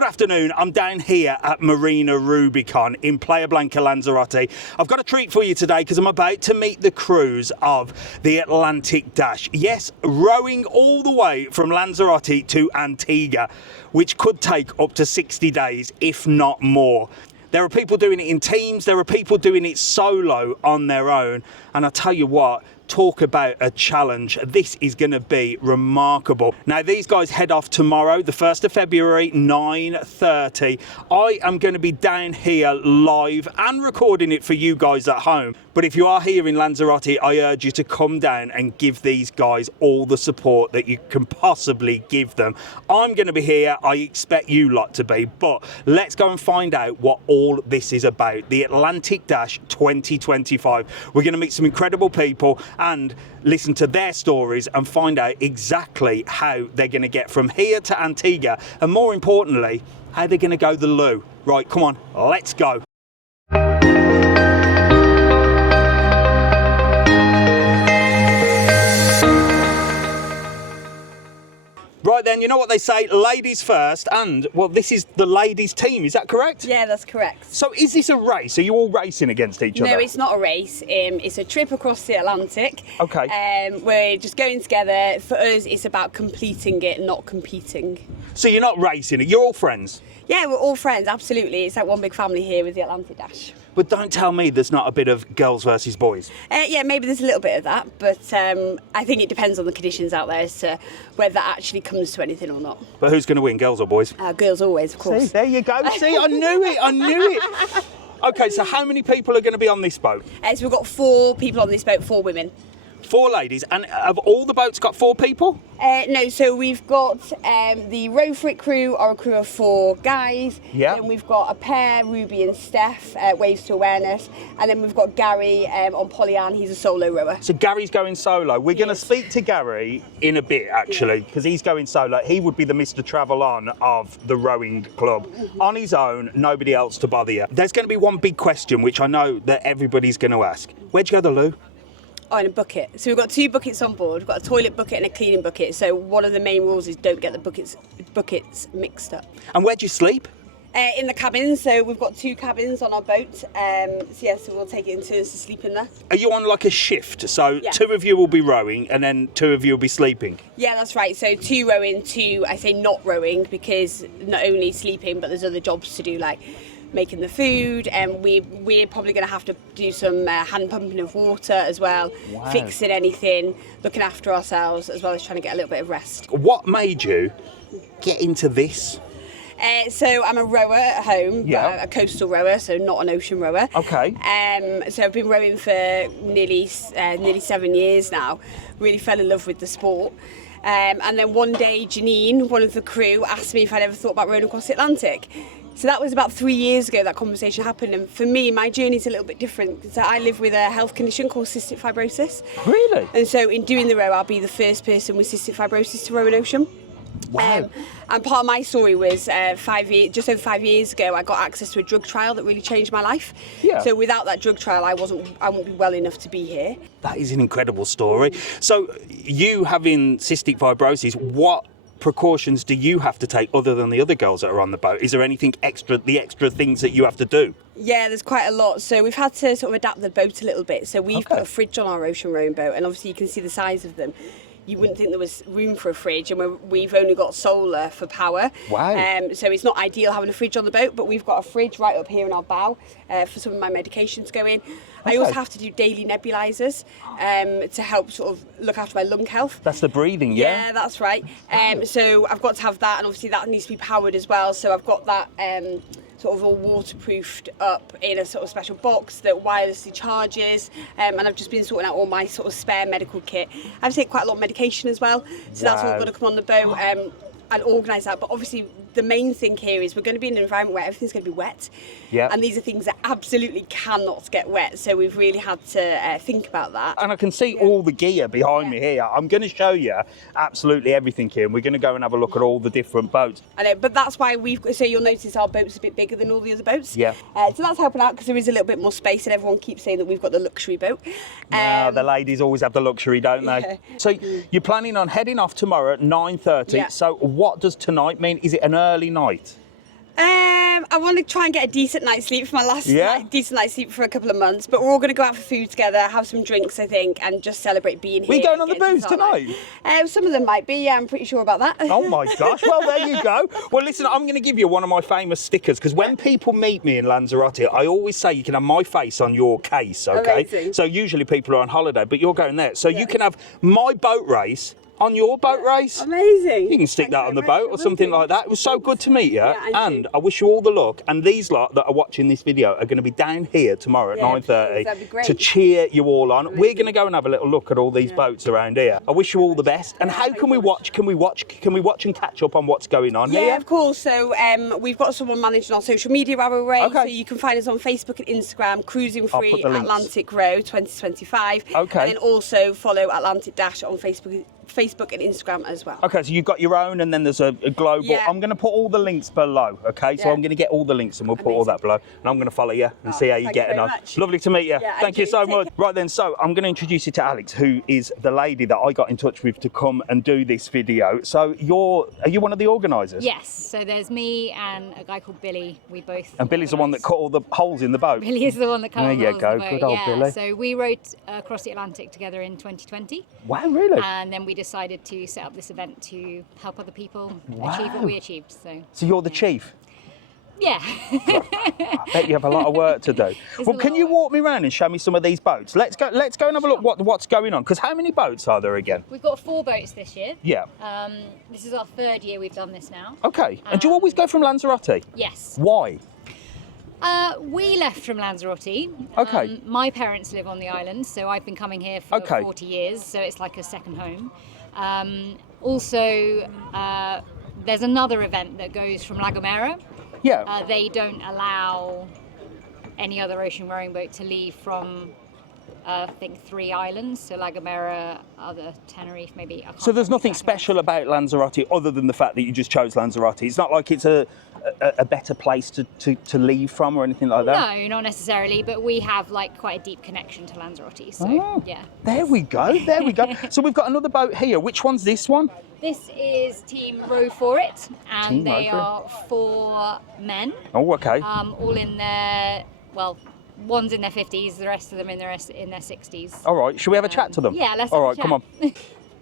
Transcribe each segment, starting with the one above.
Good afternoon, I'm down here at Marina Rubicón in Playa Blanca, Lanzarote. I've got a treat for you today because I'm about to meet the crews of the Atlantic Dash. Yes, rowing all the way from Lanzarote to Antigua, which could take up to 60 days, if not more. There are people doing it in teams, there are people doing it solo on their own, and I tell you what, talk about a challenge. This is going to be remarkable. Now, these guys head off tomorrow, the 1st of February, 9:30. I am going to be down here live and recording it for you guys at home. But if you are here in Lanzarote, I urge you to come down and give these guys all the support that you can possibly give them. I'm going to be here. I expect you lot to be. But let's go and find out what all this is about. The Atlantic Dash 2025. We're going to meet some incredible people and listen to their stories and find out exactly how they're going to get from here to Antigua, and more importantly, how they're going to go the loo. Right, come on, let's go. Right then, you know what they say, ladies first, and, well, this is the ladies' team, is that correct? Yeah, that's correct. So is this a race? Are you all racing against each other? No, it's not a race. It's a trip across the Atlantic. Okay. We're just going together. For us, it's about completing it, not competing. So you're not racing it, you're all friends? Yeah, we're all friends, absolutely. It's like one big family here with the Atlantic Dash. But don't tell me there's not a bit of girls versus boys. Yeah, maybe there's a little bit of that, but I think it depends on the conditions out there as to whether that actually comes to anything or not. But who's going to win, girls or boys? Girls always, of course. See, there you go. See, I knew it. Okay, so how many people are going to be on this boat? So we've got 4 people on this boat, 4 women. 4 ladies, and have all the boats got 4 people? No, so we've got the Row For It crew are a crew of 4 guys. Yeah. Then we've got a pair, Ruby and Steph, Waves to Awareness. And then we've got Gary on Polyan, he's a solo rower. So Gary's going solo. We're going to speak to Gary in a bit, actually, because he's going solo. He would be the Mr TravelON of the rowing club. On his own, nobody else to bother you. There's going to be one big question, which I know that everybody's going to ask. Where'd you go to the loo? Oh, in a bucket. So we've got 2 buckets on board. We've got a toilet bucket and a cleaning bucket. So one of the main rules is don't get the buckets mixed up. And where'd you sleep? In the cabins. So we've got 2 cabins on our boat. So we'll take it in turns to sleep in there. Are you on like a shift? So Yeah. 2 of you will be rowing and then 2 of you will be sleeping? Yeah, that's right. So 2 rowing, 2, I say not rowing, because not only sleeping, but there's other jobs to do, like making the food, and we're probably going to have to do some hand pumping of water as well, fixing anything, looking after ourselves, as well as trying to get a little bit of rest. What made you get into this? So I'm a rower at home, but a coastal rower, so not an ocean rower. Okay. So I've been rowing for nearly 7 years now. Really fell in love with the sport. And then one day, Janine, one of the crew, asked me if I'd ever thought about rowing across the Atlantic. So that was about 3 years ago that conversation happened, and for me, my journey's a little bit different. So I live with a health condition called cystic fibrosis. Really? And so in doing the row, I'll be the first person with cystic fibrosis to row an ocean. Wow. And part of my story was just over 5 years ago, I got access to a drug trial that really changed my life. Yeah. So without that drug trial, I wouldn't be well enough to be here. That is an incredible story. So you having cystic fibrosis, what precautions do you have to take other than the other girls that are on the boat? Is there anything extra, the extra things that you have to do? Yeah, there's quite a lot. So we've had to sort of adapt the boat a little bit. So we've put a fridge on our ocean rowing boat, and obviously you can see the size of them. You wouldn't think there was room for a fridge, and we've only got solar for power. Wow. So it's not ideal having a fridge on the boat, but we've got a fridge right up here in our bow for some of my medications to go in. I also have to do daily nebulizers to help sort of look after my lung health. That's the breathing, yeah? Yeah, that's right. So I've got to have that, and obviously that needs to be powered as well. So I've got that sort of all waterproofed up in a sort of special box that wirelessly charges, and I've just been sorting out all my sort of spare medical kit. I have to take quite a lot of medication as well, so that's all got to come on the boat. And organise that, but obviously the main thing here is we're going to be in an environment where everything's going to be wet, and these are things that absolutely cannot get wet, so we've really had to think about that. And I can see all the gear behind me here. I'm going to show you absolutely everything here, and we're going to go and have a look at all the different boats. I know, but that's why so you'll notice our boat's a bit bigger than all the other boats. Yeah. So that's helping out because there is a little bit more space, and everyone keeps saying that we've got the luxury boat. The ladies always have the luxury, don't they? Yeah. So you're planning on heading off tomorrow at 9:30. Yeah. So what does tonight mean? Is it an early night? I want to try and get a decent night's sleep for my last decent night's sleep for a couple of months. But we're all going to go out for food together, have some drinks, I think, and just celebrate being here. We going on the booze tonight? Some of them might be. Yeah, I'm pretty sure about that. Oh my gosh! Well, there you go. Well, listen, I'm going to give you one of my famous stickers because when people meet me in Lanzarote, I always say you can have my face on your case. Okay. Amazing. So usually people are on holiday, but you're going there, so you can have my boat race on your boat race. Amazing. You can stick that on the boat or something like that. It was so good to meet you. And I wish you all the luck. And these lot that are watching this video are going to be down here tomorrow at 9:30 to cheer you all on. Amazing. We're going to go and have a little look at all these boats around here. I wish you all the best. And how can we watch? Can we watch and catch up on what's going on here? Yeah, of course. So we've got someone managing our social media, our way. Okay. So you can find us on Facebook and Instagram, Cruising Free Atlantic Row 2025. Okay. And then also follow Atlantic Dash on Facebook and Instagram as well. Okay, so you've got your own, and then there's a global. Yeah. I'm going to put all the links below, okay? So I'm going to get all the links, and we'll put all that below. And I'm going to follow you and see how you're getting on. Much. Lovely to meet you. Yeah, thank you so much. Right then, so I'm going to introduce you to Alex, who is the lady that I got in touch with to come and do this video. So are you one of the organisers? Yes. So there's me and a guy called Billy. We both. And Billy's the one that cut all the holes in the boat. Billy is the one that cut all the holes in the boat. Good old Billy. So we rowed across the Atlantic together in 2020. Wow, really? And then we decided to set up this event to help other people achieve what we achieved. So you're the chief? Yeah. I bet you have a lot of work to do. Well, can you walk me around and show me some of these boats? Let's go and have a look what's going on. Because how many boats are there again? We've got 4 boats this year. Yeah. This is our 3rd year we've done this now. Okay. And do you always go from Lanzarote? Yes. Why? We left from Lanzarote. Okay. My parents live on the island, so I've been coming here for 40 years, so it's like a second home. Also, there's another event that goes from La Gomera. Yeah. They don't allow any other ocean rowing boat to leave from, I think, 3 islands. So La Gomera, other Tenerife, maybe. So there's nothing special about Lanzarote other than the fact that you just chose Lanzarote. It's not like it's a better place to leave from or anything like that? No, not necessarily, but we have like quite a deep connection to Lanzarote. So, yeah. There we go. So we've got another boat here. Which one's this one? This is Team Row For It, and they are 4 men. Oh, okay. All in their, well, one's in their 50s, the rest of them in their 60s. All right, should we have a chat to them? Yeah, let's All have right, a chat. come on.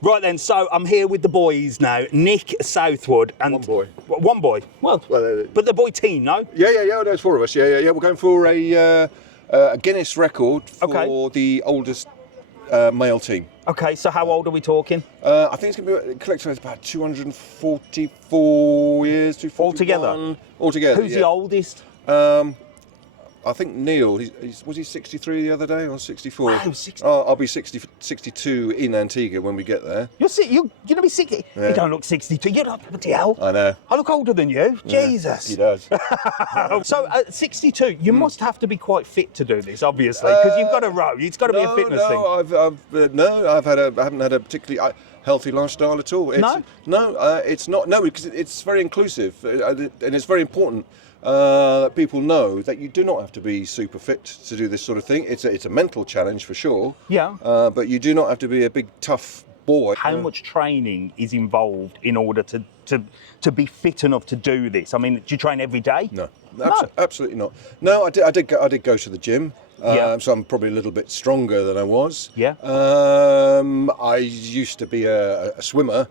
Right then, so I'm here with the boys now, Nick Southwood and... One boy. One boy? Well, But the boy team, no? Yeah, there's 4 of us. Yeah. We're going for a Guinness record for the oldest male team. Okay, so how old are we talking? I think it's going to be collectively about 244 years, 241. Altogether, Who's the oldest? I think Neil, was he 63 the other day or 64? Wow, 60. I'll be 62 in Antigua when we get there. You're going to be 60. Yeah. You don't look 62. You're not bloody hell. I know. I look older than you. Yeah, Jesus. he does. So at 62, you must have to be quite fit to do this, obviously, because you've got to row. It's got to be a fitness thing. I haven't had a particularly healthy lifestyle at all. It's not. No, because it's very inclusive and it's very important that people know that you do not have to be super fit to do this sort of thing. It's a mental challenge for sure. Yeah. But you do not have to be a big tough boy. How much training is involved in order to be fit enough to do this? I mean, do you train every day? No, absolutely not. No, I did go to the gym. So I'm probably a little bit stronger than I was. Yeah. I used to be a swimmer,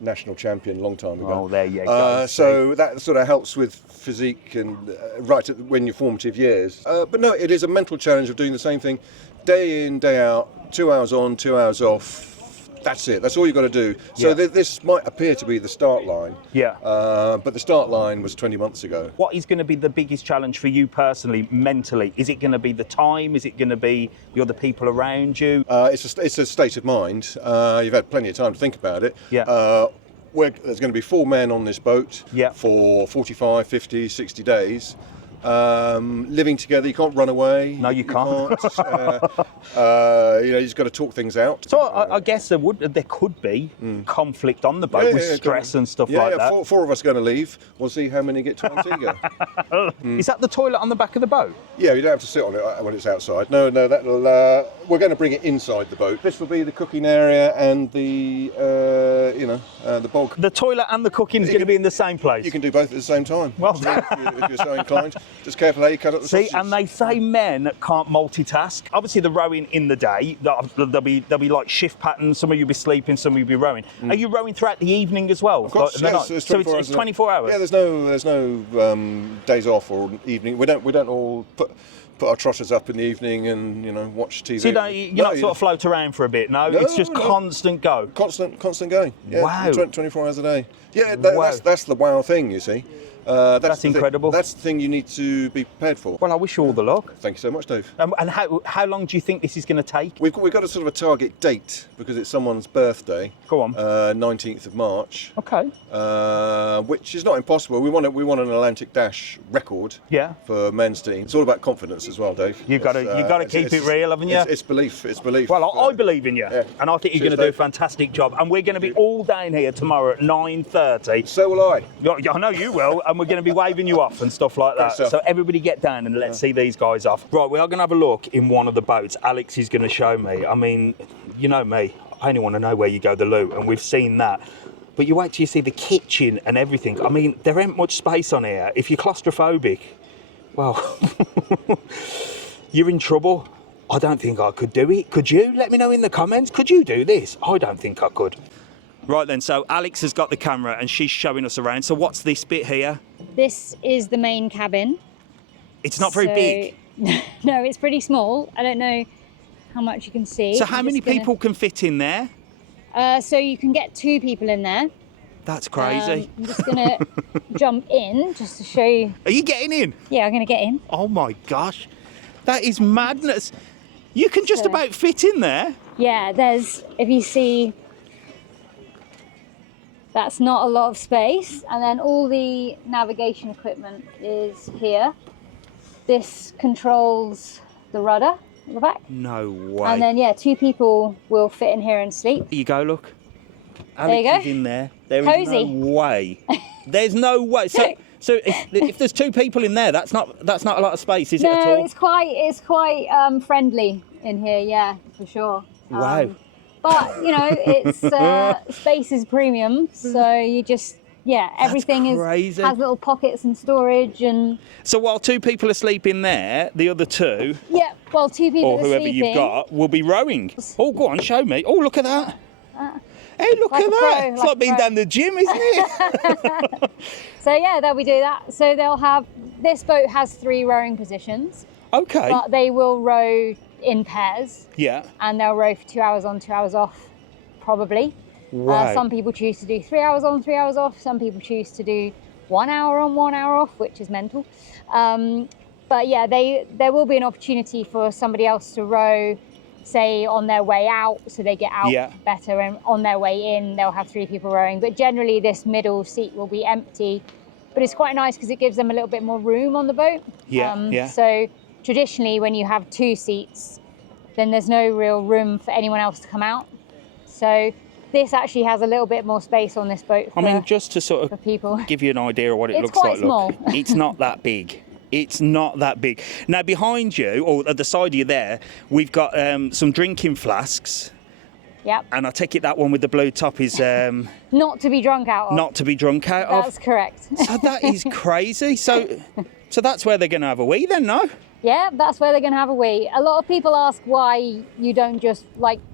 national champion, long time ago. Oh, there you go. So that sort of helps with physique and when you're formative years. But no, it is a mental challenge of doing the same thing day in, day out, 2 hours on, 2 hours off. That's it. That's all you've got to do. So this might appear to be the start line. Yeah. But the start line was 20 months ago. What is going to be the biggest challenge for you personally, mentally? Is it going to be the time? Is it going to be the other people around you? It's a state of mind. You've had plenty of time to think about it. Yeah. There's going to be 4 men on this boat for 45, 50, 60 days. Living together, you can't run away. No, you can't. You just got to talk things out. So I guess there could be conflict on the boat with stress and stuff like that. Four of us are going to leave. We'll see how many get to Antigua. Is that the toilet on the back of the boat? Yeah, you don't have to sit on it when it's outside. No, that'll. We're going to bring it inside the boat. This will be the cooking area and the bog. The toilet and the cooking is going to be in the same place. You can do both at the same time. Well, if you're so inclined. Just careful how you cut up the sausages. And they say men can't multitask. Obviously, the rowing in the day, there'll be like shift patterns. Some of you will be sleeping, some of you will be rowing. Are you rowing throughout the evening as well? Of course, yes. It's 24 it's 24 hours. Yeah, there's no days off or evening. We don't all put our trotters up in the evening and watch TV. So you're not sort of float around for a bit. No, it's just constant go. Constant going. Yeah, wow. 24 hours a day. Yeah, that's the wow thing. You see. That's incredible. That's the thing you need to be prepared for. Well, I wish you all the luck. Thank you so much, Dave. And how long do you think this is going to take? We've got a sort of a target date because it's someone's birthday. Go on. 19th of March. Okay. Which is not impossible. We want an Atlantic Dash record. Yeah. For men's team. It's all about confidence as well, Dave. You've got to keep it real, haven't you? It's belief. It's belief. Well, I believe in you, and I think you're going to do a fantastic job. And we're going to be all down here tomorrow at 9:30. So will I. I know you will, and we're going to be waving you off and stuff like that. So everybody get down and let's see these guys off. Right, we are going to have a look in one of the boats. Alex is going to show me. I mean, you know me, I only want to know where you go the loo, and we've seen that. But you wait till you see the kitchen and everything. I mean, there ain't much space on here. If you're claustrophobic, well, you're in trouble. I don't think I could do it. Could you? Let me know in the comments. Could you do this? I don't think I could. Right then, so Alex has got the camera and she's showing us around. So what's this bit here? This is the main cabin. It's not very big. No, it's pretty small. I don't know how much you can see. So how many people can fit in there? So you can get 2 people in there. That's crazy. I'm just going to jump in just to show you. Are you getting in? Yeah, I'm going to get in. Oh my gosh. That is madness. You can just about fit in there. Yeah, if you see, that's not a lot of space. And then all the navigation equipment is here. This controls the rudder at the back. No way. And then, 2 people will fit in here and sleep. Here you go, look. There you Alex go. is in there. There Cozy. is no way. There's no way. So if there's 2 people in there, that's not a lot of space, is it at all? No, it's quite friendly in here, yeah, for sure. Wow. But it's space is premium, so you just everything has little pockets and storage and. So while 2 people are sleeping there, the other 2. Yeah, well, 2 people or whoever you've got will be rowing. Oh, go on, show me. Oh, look at that. Hey, look at that. It's like being down the gym, isn't it? So they'll be doing that. So this boat has 3 rowing positions. Okay. But they will row in pairs. Yeah. And they'll row for 2 hours on, 2 hours off, probably. Wow. Some people choose to do 3 hours on, 3 hours off. Some people choose to do 1 hour on, 1 hour off, which is mental. But there will be an opportunity for somebody else to row, say, on their way out, so they get out better, and on their way in, they'll have 3 people rowing. But generally, this middle seat will be empty. But it's quite nice because it gives them a little bit more room on the boat. So traditionally, when you have 2 seats, then there's no real room for anyone else to come out. So this actually has a little bit more space on this boat for, just to sort of people. Give you an idea of what it It's looks quite like. small. Look, it's not that big. It's not that big. Now, behind you, or at the side of you there, we've got some drinking flasks. Yep. And I take it that one with the blue top is... not to be drunk out of. Not to be drunk out of. That's correct. So that is crazy. So that's where they're going to have a wee then, no? Yeah, that's where they're going to have a wee. A lot of people ask why you don't just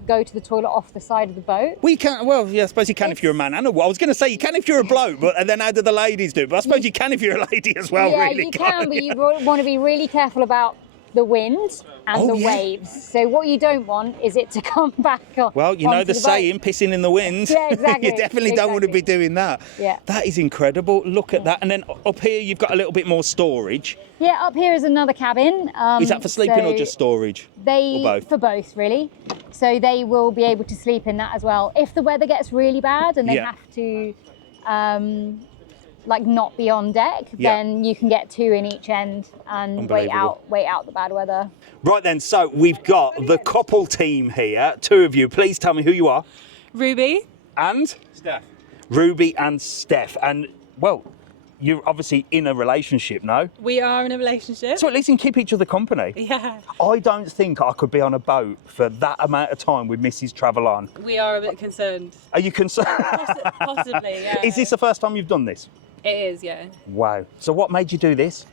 go to the toilet off the side of the boat. Well, you can't. Well, yeah, I suppose you can if you're a man and a woman. I was going to say you can if you're a bloke, but and then how do the ladies do? But I suppose you can if you're a lady as well. Yeah, really, you can, but you want to be really careful about the wind and the waves. So what you don't want is it to come back on. Well, you know the saying, pissing in the wind. Yeah, exactly. You definitely don't want to be doing that. Yeah. That is incredible. Look at that. And then up here you've got a little bit more storage. Yeah, up here is another cabin. Is that for sleeping or just storage? Or both? For both, really. So they will be able to sleep in that as well. If the weather gets really bad and they have to like not be on deck, then you can get 2 in each end and wait out the bad weather. Right then, so we've got the couple team here, 2 of you. Please tell me who you are. Ruby. And? Steph. Ruby and Steph. And, well, you're obviously in a relationship, no? We are in a relationship. So at least you can keep each other company. Yeah. I don't think I could be on a boat for that amount of time with Mrs TravelOn. We are a bit concerned. Are you concerned? Possibly, yeah. Is this the first time you've done this? It is, yeah. Wow. So what made you do this?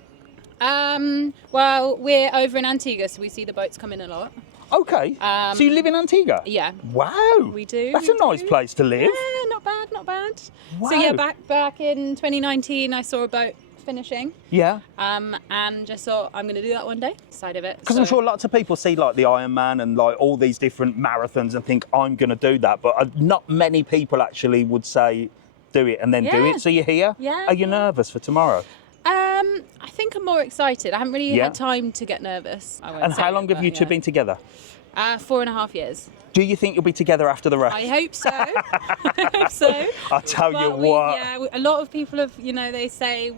Well, we're over in Antigua, so we see the boats come in a lot. Okay. So you live in Antigua? Yeah. Wow. We do. That's we a nice do. place to live. Yeah, not bad, not bad. Wow. So yeah, back in 2019, I saw a boat finishing. Yeah. And just thought I'm going to do that one day. Side of it. Because I'm sure lots of people see like the Ironman and like all these different marathons and think I'm going to do that, but not many people actually would say do it and then do it. So you're here. Yeah. Are you nervous for tomorrow? I think I'm more excited. I haven't really had time to get nervous. And how long have you two been together? 4.5 years. Do you think you'll be together after the race? I hope so. I hope so. I'll tell you But what. a lot of people have, they say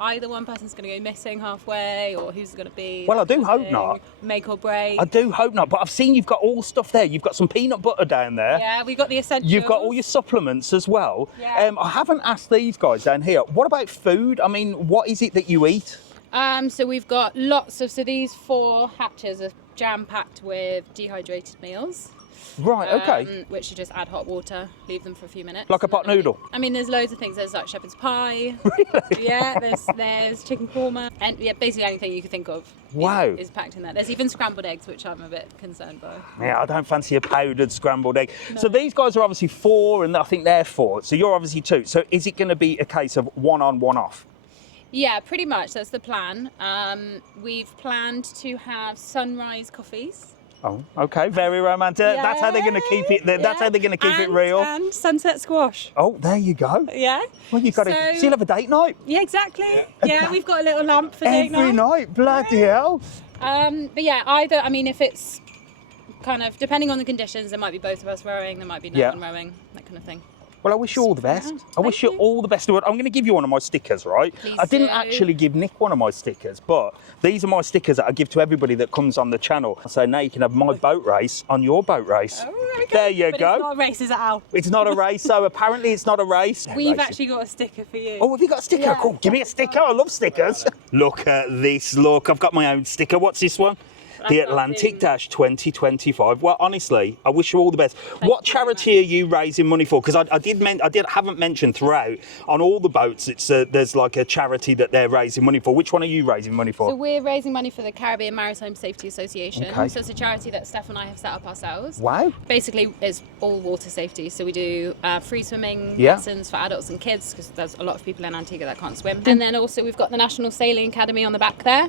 either one person's going to go missing halfway, or who's going to be. Well, I do hope not. Make or break. I do hope not, but I've seen you've got all stuff there. You've got some peanut butter down there. Yeah, we've got the essentials. You've got all your supplements as well. Yeah. I haven't asked these guys down here. What about food? I mean, what is it that you eat? So we've got lots of. So these 4 hatches are jam-packed with dehydrated meals. Right, okay. Which you just add hot water, leave them for a few minutes. Like a pot noodle? I mean, there's loads of things. There's like shepherd's pie. Really? Yeah, there's chicken korma. And yeah, basically anything you could think of is packed in there. There's even scrambled eggs, which I'm a bit concerned by. Yeah, I don't fancy a powdered scrambled egg. No. So these guys are obviously 4, and I think they're 4. So you're obviously 2. So is it going to be a case of 1 on, 1 off? Yeah, pretty much. That's the plan. We've planned to have sunrise coffees. Oh, okay, very romantic. Yeah. That's how they're going to keep it. That's how they're going to keep it real. And sunset squash. Oh, there you go. Yeah. Well, you've got to. So you'll have a date night. Yeah, exactly. Yeah, we've got a little lamp for date night. Every night, bloody hell. But yeah, either. I mean, if it's kind of depending on the conditions, there might be both of us rowing. There might be no one rowing. That kind of thing. Well, I wish you all the best. I wish you all the best. I'm going to give you one of my stickers, right? Please I didn't do. actually give Nick one of my stickers, but these are my stickers that I give to everybody that comes on the channel. So now you can have my boat race on your boat race. Oh, okay. There you go. It's not a race, is it, Al? It's not a race, so apparently it's not a race. We've actually got a sticker for you. Oh, have you got a sticker? Yeah. Cool. Give me a sticker. I love stickers. Look at this. Look, I've got my own sticker. What's this one? The Atlantic Dash 2025. Well, honestly, I wish you all the best. What charity are you raising money for? Because I haven't mentioned throughout on all the boats. There's like a charity that they're raising money for. Which one are you raising money for? So we're raising money for the Caribbean Maritime Safety Association. Okay. So it's a charity that Steph and I have set up ourselves. Wow. Basically, it's all water safety. So we do free swimming Yeah. lessons for adults and kids, because there's a lot of people in Antigua that can't swim. And then also we've got the National Sailing Academy on the back there,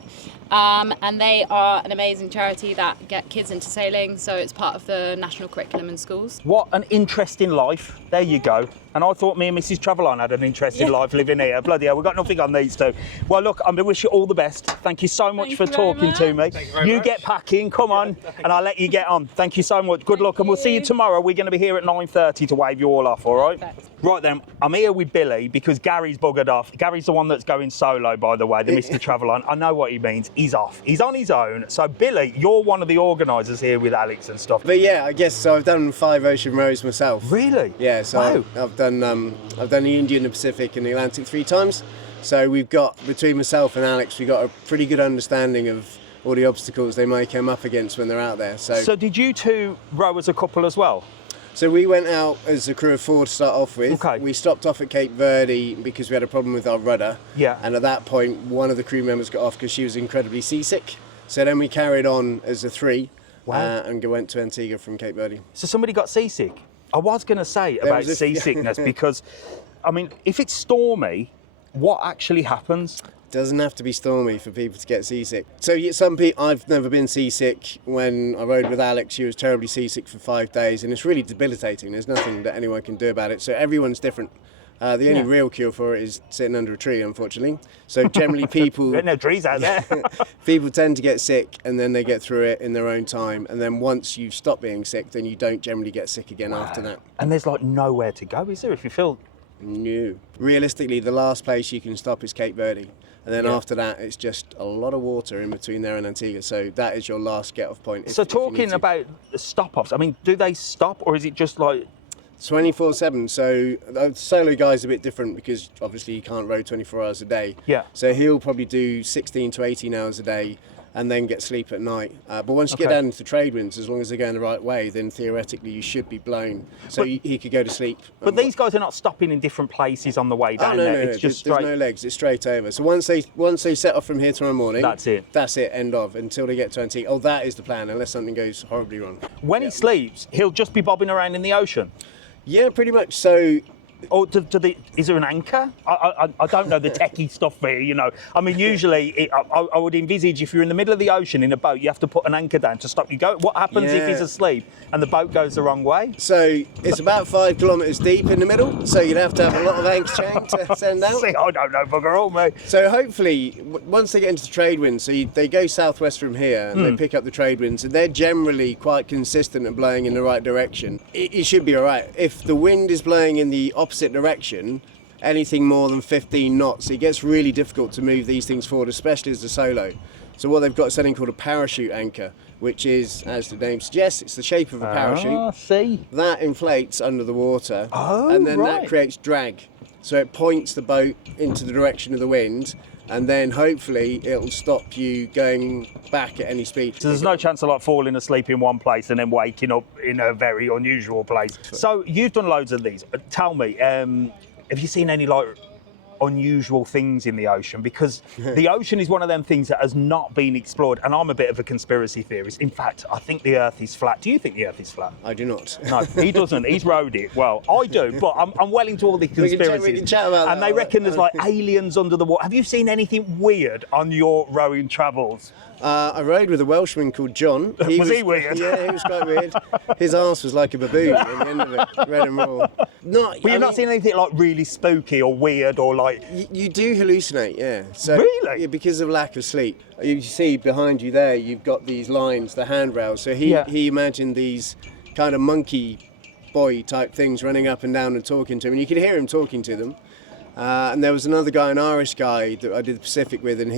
and they are an amazing charity that get kids into sailing. So it's part of the national curriculum in schools. What an interesting life. There you go. And I thought me and Mrs TravelOn had an interesting life living here. Bloody hell, we've got nothing on these two. Well, look, I'm going to wish you all the best. Thank you so much for talking to me. You get packing, come on, and I'll let you get on. Thank you so much. Good luck, and we'll see you tomorrow. We're going to be here at 9:30 to wave you all off, all right? Perfect. Right then, I'm here with Billy because Gary's buggered off. Gary's the one that's going solo, by the way, the Mr TravelOn. I know what he means. He's off. He's on his own. So, Billy, you're one of the organisers here with Alex and stuff. But yeah, I guess so. I've done 5 ocean rows myself. Really? Yeah. So Wow. I've done the Indian, the Pacific, and the Atlantic 3 times. So we've got, between myself and Alex, we've got a pretty good understanding of all the obstacles they may come up against when they're out there. So did you two row as a couple as well? So we went out as a crew of 4 to start off with. Okay. We stopped off at Cape Verde because we had a problem with our rudder. Yeah. And at that point, one of the crew members got off because she was incredibly seasick. So then we carried on as a 3. Wow. And went to Antigua from Cape Verde. So somebody got seasick. I was going to say about was seasickness because, I mean, if it's stormy, what actually happens? Doesn't have to be stormy for people to get seasick. So some people, I've never been seasick. When I rode with Alex, she was terribly seasick for 5 days, and it's really debilitating. There's nothing that anyone can do about it. So everyone's different. The only real cure for it is sitting under a tree, unfortunately. So generally people... There are no trees out there. People tend to get sick and then they get through it in their own time. And then once you stop being sick, then you don't generally get sick again after that. And there's like nowhere to go, is there? If you feel No. Realistically, the last place you can stop is Cape Verde. And then after that, it's just a lot of water in between there and Antigua. So that is your last get-off point. So talking about the stop-offs, I mean, do they stop or is it just like... 24/7. So the solo guy's a bit different because obviously you can't row 24 hours a day. Yeah. So he'll probably do 16 to 18 hours a day and then get sleep at night. But once you get down into the trade winds, as long as they're going the right way, then theoretically you should be blown. So he could go to sleep. But these guys are not stopping in different places on the way down no, there. No, it's just straight. There's no legs. It's straight over. So once they set off from here tomorrow morning, that's it. That's it. End of. Until they get to Antigua. Oh, that is the plan. Unless something goes horribly wrong. When he sleeps, he'll just be bobbing around in the ocean. Yeah, pretty much. So. Or is there an anchor? I don't know the techie stuff here, you know. I mean, usually I would envisage if you're in the middle of the ocean in a boat, you have to put an anchor down to stop you going. What happens if he's asleep and the boat goes the wrong way? So it's about 5 kilometres deep in the middle, so you'd have to have a lot of anchor chain to send out. See, I don't know, bugger all, mate. So hopefully, once they get into the trade winds, so they go southwest from here and they pick up the trade winds, and they're generally quite consistent and blowing in the right direction. It should be all right. If the wind is blowing in the opposite direction, anything more than 15 knots, it gets really difficult to move these things forward, especially as a solo. So what they've got is something called a parachute anchor, which is, as the name suggests, it's the shape of a parachute. See. That inflates under the water, and then that creates drag. So it points the boat into the direction of the wind, and then hopefully it'll stop you going back at any speed. So there's no chance of like falling asleep in one place and then waking up in a very unusual place. So you've done loads of these. Tell me, have you seen any like unusual things in the ocean? Because the ocean is one of them things that has not been explored, and I'm a bit of a conspiracy theorist. In fact, I think the Earth is flat. Do you think the Earth is flat? I do not. No, he doesn't. He's rowed it. Well, I do, but I'm well into all the conspiracies. We can chat about that. And they reckon there's like aliens under the water. Have you seen anything weird on your rowing travels? I rode with a Welshman called John. Was he weird? Yeah, he was quite weird. His arse was like a baboon at the end of it, red and raw. But you've not seen anything like really spooky or weird or like... You do hallucinate, yeah. So, really? Yeah, because of lack of sleep. You see behind you there, you've got these lines, the handrails. So he imagined these kind of monkey boy type things running up and down and talking to him. And you could hear him talking to them. And there was another guy, an Irish guy that I did the Pacific with, and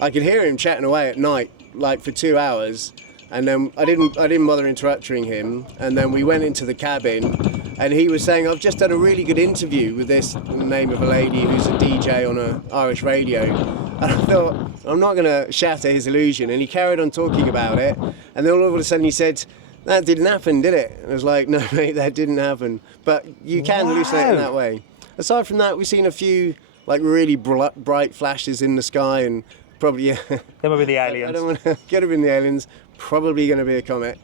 I could hear him chatting away at night, like for 2 hours, and then I didn't bother interrupting him. And then we went into the cabin, and he was saying, "I've just done a really good interview with this," in the name of a lady who's a DJ on an Irish radio. And I thought, I'm not going to shatter his illusion. And he carried on talking about it, and then all of a sudden he said, "That didn't happen, did it?" And I was like, "No, mate, that didn't happen." But you can hallucinate in that way. Aside from that, we've seen a few like really bright flashes in the sky, and probably, yeah. They might be the aliens. I don't want to get them in the aliens. Probably going to be a comet.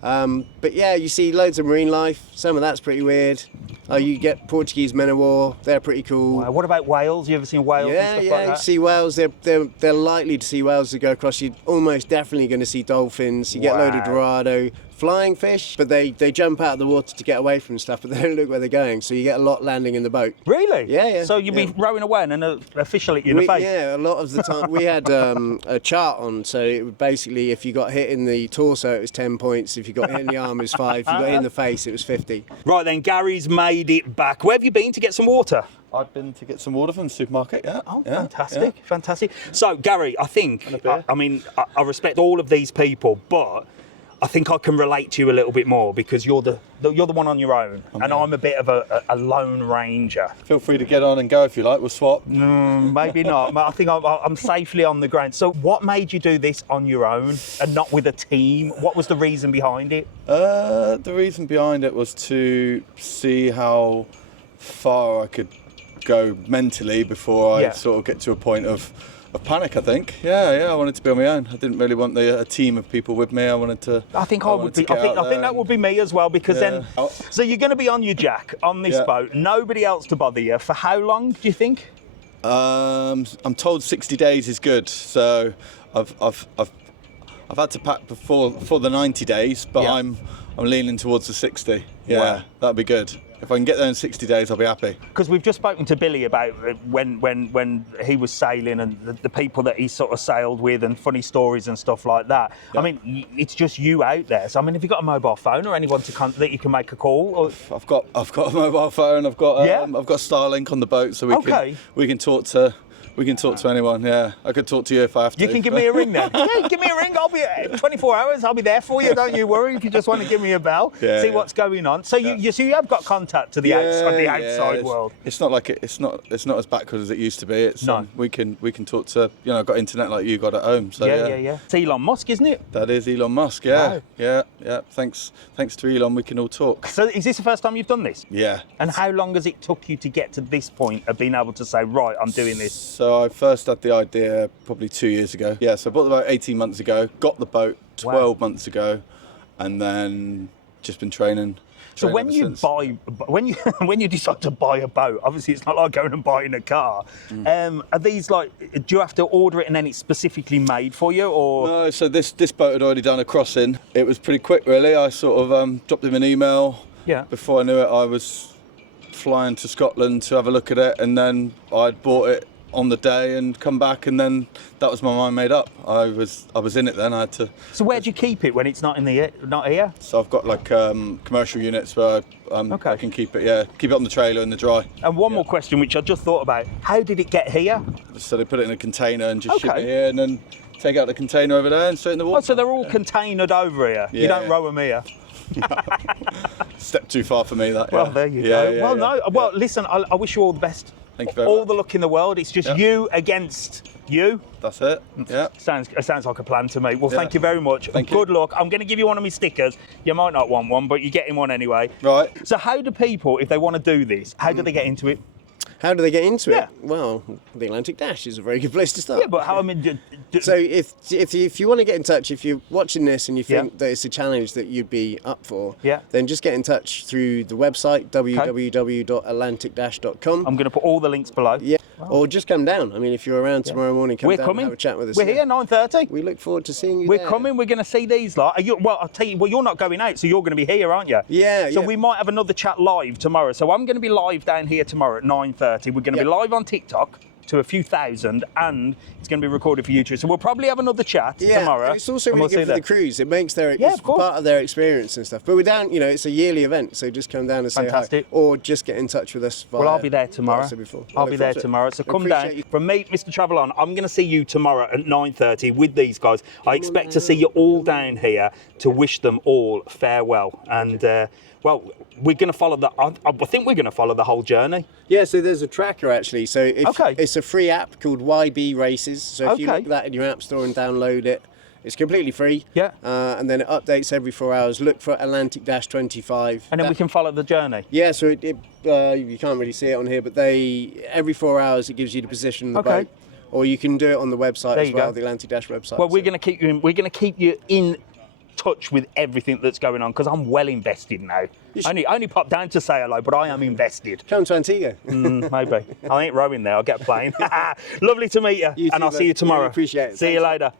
But yeah, you see loads of marine life. Some of that's pretty weird. You get Portuguese men of war. They're pretty cool. Wow. What about whales? You ever seen whales? Yeah, and stuff yeah. like that? You see whales. They're likely to see whales that go across. You're almost definitely going to see dolphins. You get a load of dorado. Flying fish, but they jump out of the water to get away from stuff, but they don't look where they're going, so you get a lot landing in the boat. Really? Yeah, yeah. So you'd be rowing away and then a fish will hit you in the face? Yeah, a lot of the time. We had a chart on, so it would basically, if you got hit in the torso, it was 10 points. If you got hit in the arm, it was 5. If you got hit in the face, it was 50. Right then, Gary's made it back. Where have you been to get some water? I've been to get some water from the supermarket, yeah. Oh, yeah, fantastic, fantastic. So, Gary, I think, I respect all of these people, but I think I can relate to you a little bit more because you're the one on your own, and I'm a bit of a lone ranger. Feel free to get on and go if you like. We'll swap. Maybe not. I think I'm safely on the ground. So, what made you do this on your own and not with a team? What was the reason behind it? The reason behind it was to see how far I could go mentally before I sort of get to a point of panic, I think. Yeah, I wanted to be on my own. I didn't really want a team of people with me. I wanted to. I think I think that would be me as well, because then. So you're going to be on your jack on this boat. Nobody else to bother you for how long? Do you think? I'm told 60 days is good. So I've had to pack for the 90 days, but I'm leaning towards the 60. Yeah, Wow. that'd be good. If I can get there in 60 days, I'll be happy. Because we've just spoken to Billy about when he was sailing and the people that he sort of sailed with and funny stories and stuff like that. Yeah. I mean, it's just you out there. So I mean, have you got a mobile phone or anyone that you can make a call? Or... I've got a mobile phone. I've got Starlink on the boat, so we can talk to. We can talk to anyone, yeah. I could talk to you if I have to. You can give me a ring then. Yeah, give me a ring. I'll be 24 hours. I'll be there for you. Don't you worry. If you just want to give me a bell, see what's going on. So you have got contact to the outside world. It's not like it's not as backward as it used to be. It's we can talk to I've got internet like you got at home. So yeah. It's Elon Musk, isn't it? That is Elon Musk. Yeah, wow. yeah. Thanks to Elon, we can all talk. So is this the first time you've done this? Yeah. And how long has it took you to get to this point of being able to say, right, I'm doing this? So I first had the idea probably 2 years ago. Yeah, so I bought the boat 18 months ago, got the boat 12 months ago, and then just been training. So when you decide to buy a boat, obviously it's not like going and buying a car. Are these like, do you have to order it and then it's specifically made for you, or? No, so this boat had already done a crossing. It was pretty quick, really. I sort of dropped him an email. Yeah. Before I knew it, I was flying to Scotland to have a look at it, and then I'd bought it on the day and come back, and then that was my mind made up. I was in it then. I had to. So where do you keep it when it's not here? So I've got like commercial units where I can keep it on the trailer in the dry. And one more question, which I just thought about: how did it get here? So they put it in a container and just ship it here, and then take out the container over there and straight in the water. Oh, so they're all containered over here. Yeah. You don't row them here. Step too far for me. That. Well, there you go. Listen, I wish you all the best. Thank you very all much. the luck in the world. It's just you against you. That's it. Yeah. Sounds like a plan to me. Well, thank you very much. Good luck. I'm going to give you one of my stickers. You might not want one, but you're getting one anyway. Right. So how do people, if they want to do this, how do they get into it? How do they get into Yeah. it? Well, the Atlantic Dash is a very good place to start. Yeah, but how, I mean... So if you want to get in touch, if you're watching this and you think that it's a challenge that you'd be up for, then just get in touch through the website, www.atlanticdash.com. I'm going to put all the links below. Yeah, or just come down. I mean, if you're around tomorrow morning, come down and have a chat with us. We're here 9:30. We look forward to seeing you We're there. coming. We're going to see these lot. I'll tell you, you're not going out, so you're going to be here, aren't you? Yeah. So we might have another chat live tomorrow. So I'm going to be live down here tomorrow at 9:30. We're going to be live on TikTok to a few thousand, and it's going to be recorded for YouTube. So we'll probably have another chat tomorrow. And it's also really good for the cruise. It makes it's part of their experience and stuff. But we're down, it's a yearly event, so just come down and say hi. Or just get in touch with us. Well, I'll be there tomorrow. I'll be there tomorrow. So come down. From me, Mr TravelON, I'm going to see you tomorrow at 9:30 with these guys. I expect to see you all down here to wish them all farewell. And well, we're going to follow I think we're going to follow the whole journey. Yeah, so there's a tracker actually. So it's a free app called YB Races. So if you look that in your app store and download it, it's completely free. Yeah. And then it updates every 4 hours. Look for Atlantic-25. And then we can follow the journey. Yeah, so you can't really see it on here, but every 4 hours it gives you the position of the boat. Or you can do it on the website as well, the Atlantic Dash website. Well, we're going to keep you in touch with everything that's going on, because I'm well invested now. Only pop down to say hello, but I am invested. Come to Antigua. Maybe. I ain't rowing there. I'll get a plane. Lovely to meet you, and I'll see you tomorrow. Really appreciate it. See you later.